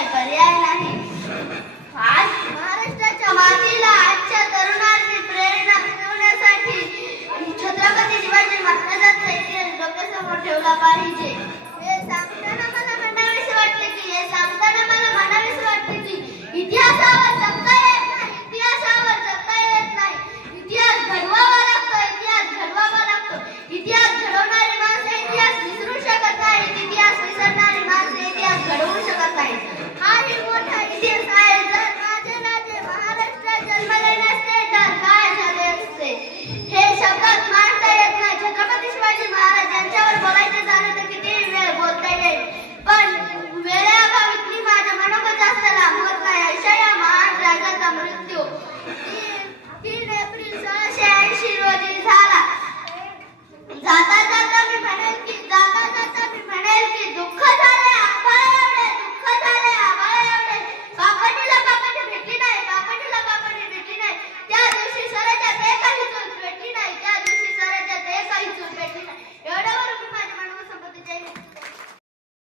de calidad de